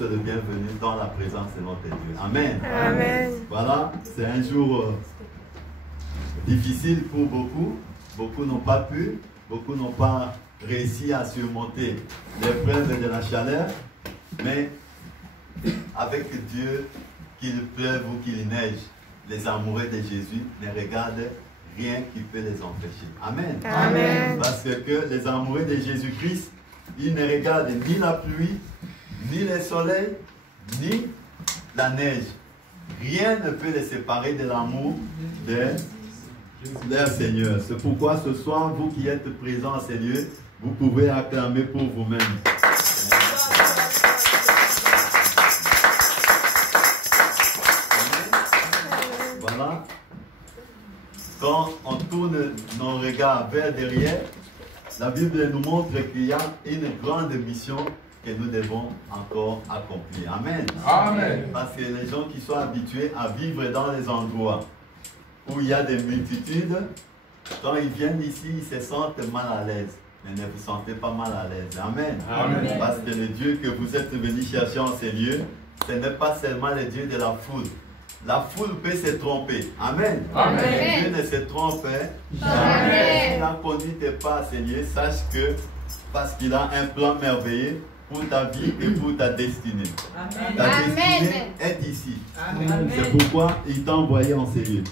Le bienvenu dans la présence de notre Dieu. Amen. Amen. Voilà, c'est un jour difficile pour beaucoup. Beaucoup n'ont pas pu, beaucoup n'ont pas réussi à surmonter l'épreuve de la chaleur. Mais avec Dieu, qu'il pleuve ou qu'il neige, les amoureux de Jésus ne regardent rien qui peut les empêcher. Amen. Amen. Parce que les amoureux de Jésus-Christ, ils ne regardent ni la pluie, ni le soleil, ni la neige. Rien ne peut les séparer de l'amour de leur Seigneur. C'est pourquoi ce soir, vous qui êtes présents à ces lieux, vous pouvez acclamer pour vous-même. Voilà. Quand on tourne nos regards vers derrière, la Bible nous montre qu'il y a une grande mission que nous devons encore accomplir. Amen. Amen. Parce que les gens qui sont habitués à vivre dans les endroits où il y a des multitudes, quand ils viennent ici, ils se sentent mal à l'aise. Mais ne vous sentez pas mal à l'aise. Amen. Amen. Parce que le Dieu que vous êtes venus chercher en ces lieux, ce n'est pas seulement le Dieu de la foule. La foule peut se tromper. Amen. Amen. Dieu ne se trompe jamais. Si la conduite n'est pas enseignée, sache que parce qu'il a un plan merveilleux pour ta vie et pour ta destinée. Amen. Ta destinée est ici. C'est pourquoi il t'a envoyé en ces lieux.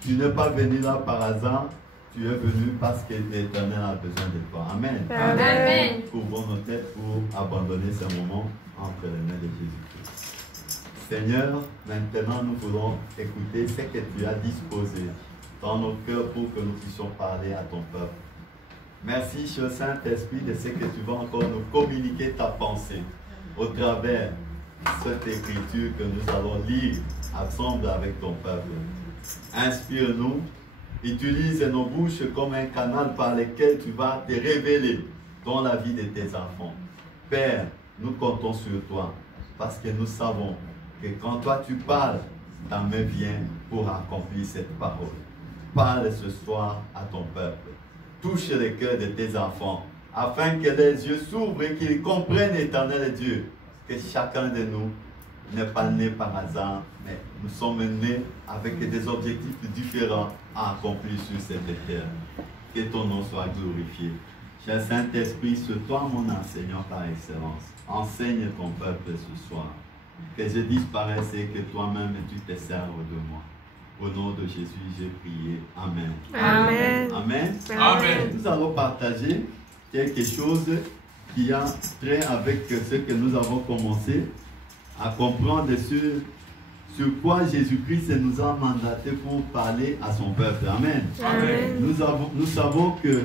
Tu n'es pas venu là par hasard, tu es venu parce que l'Éternel a besoin de toi. Amen. Amen. Couvrons nos têtes pour abandonner ce moment entre les mains de Jésus-Christ. Seigneur, maintenant nous voulons écouter ce que tu as disposé dans nos cœurs pour que nous puissions parler à ton peuple. Merci, cher Saint-Esprit, de ce que tu vas encore nous communiquer ta pensée au travers de cette écriture que nous allons lire ensemble avec ton peuple. Inspire-nous, utilise nos bouches comme un canal par lequel tu vas te révéler dans la vie de tes enfants. Père, nous comptons sur toi parce que nous savons que quand toi tu parles, ta main vient pour accomplir cette parole. Parle ce soir à ton peuple. Touche le cœur de tes enfants, afin que les yeux s'ouvrent et qu'ils comprennent, Éternel Dieu, que chacun de nous n'est pas né par hasard, mais nous sommes nés avec des objectifs différents à accomplir sur cette terre. Que ton nom soit glorifié. Cher Saint-Esprit, c'est toi mon enseignant par excellence. Enseigne ton peuple ce soir. Que je disparaisse et que toi-même tu te serves de moi. Au nom de Jésus, j'ai prié. Amen. Amen. Amen. Amen. Nous allons partager quelque chose qui a trait avec ce que nous avons commencé à comprendre sur quoi Jésus-Christ nous a mandaté pour parler à son peuple. Amen. Amen. Nous savons que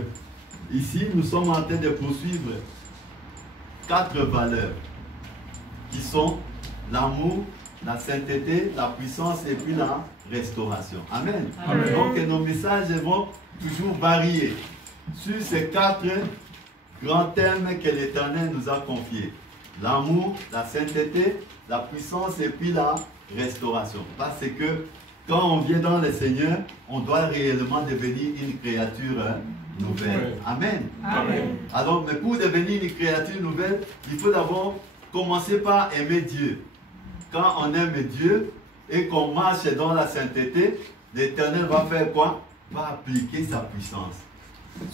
ici, nous sommes en train de poursuivre 4 valeurs qui sont l'amour, la sainteté, la puissance et puis la restauration. Amen. Amen. Donc nos messages vont toujours varier sur ces 4 grands thèmes que l'Éternel nous a confiés. L'amour, la sainteté, la puissance et puis la restauration. Parce que quand on vient dans le Seigneur, on doit réellement devenir une créature nouvelle. Amen. Amen. Alors, mais pour devenir une créature nouvelle, il faut d'abord commencer par aimer Dieu. Quand on aime Dieu et qu'on marche dans la sainteté, l'Éternel va faire quoi? Va appliquer sa puissance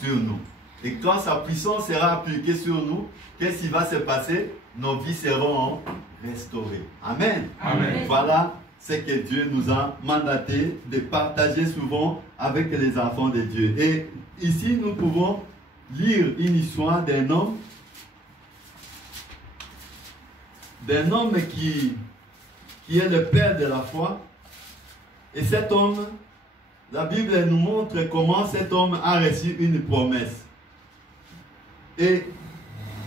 sur nous. Et quand sa puissance sera appliquée sur nous, qu'est-ce qui va se passer? Nos vies seront restaurées. Amen. Amen. Voilà ce que Dieu nous a mandaté de partager souvent avec les enfants de Dieu. Et ici, nous pouvons lire une histoire d'un homme qui est le père de la foi. Et cet homme, la Bible nous montre comment cet homme a reçu une promesse. Et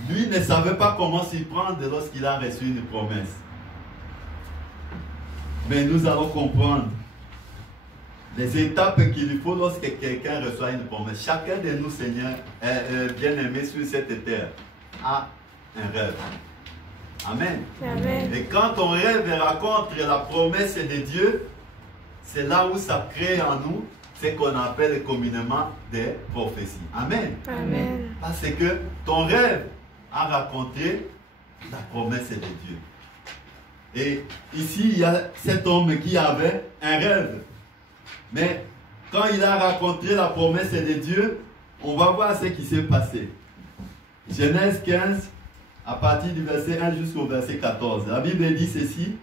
lui ne savait pas comment s'y prendre lorsqu'il a reçu une promesse. Mais nous allons comprendre les étapes qu'il faut lorsque quelqu'un reçoit une promesse. Chacun de nous, Seigneur, bien-aimé sur cette terre, a un rêve. Amen. Amen. Et quand ton rêve rencontre la promesse de Dieu, c'est là où ça crée en nous ce qu'on appelle communément des prophéties. Amen. Amen. Parce que ton rêve a raconté la promesse de Dieu. Et ici, il y a cet homme qui avait un rêve. Mais quand il a raconté la promesse de Dieu, on va voir ce qui s'est passé. Genèse 15, à partir du verset 1 jusqu'au verset 14. La Bible dit ceci.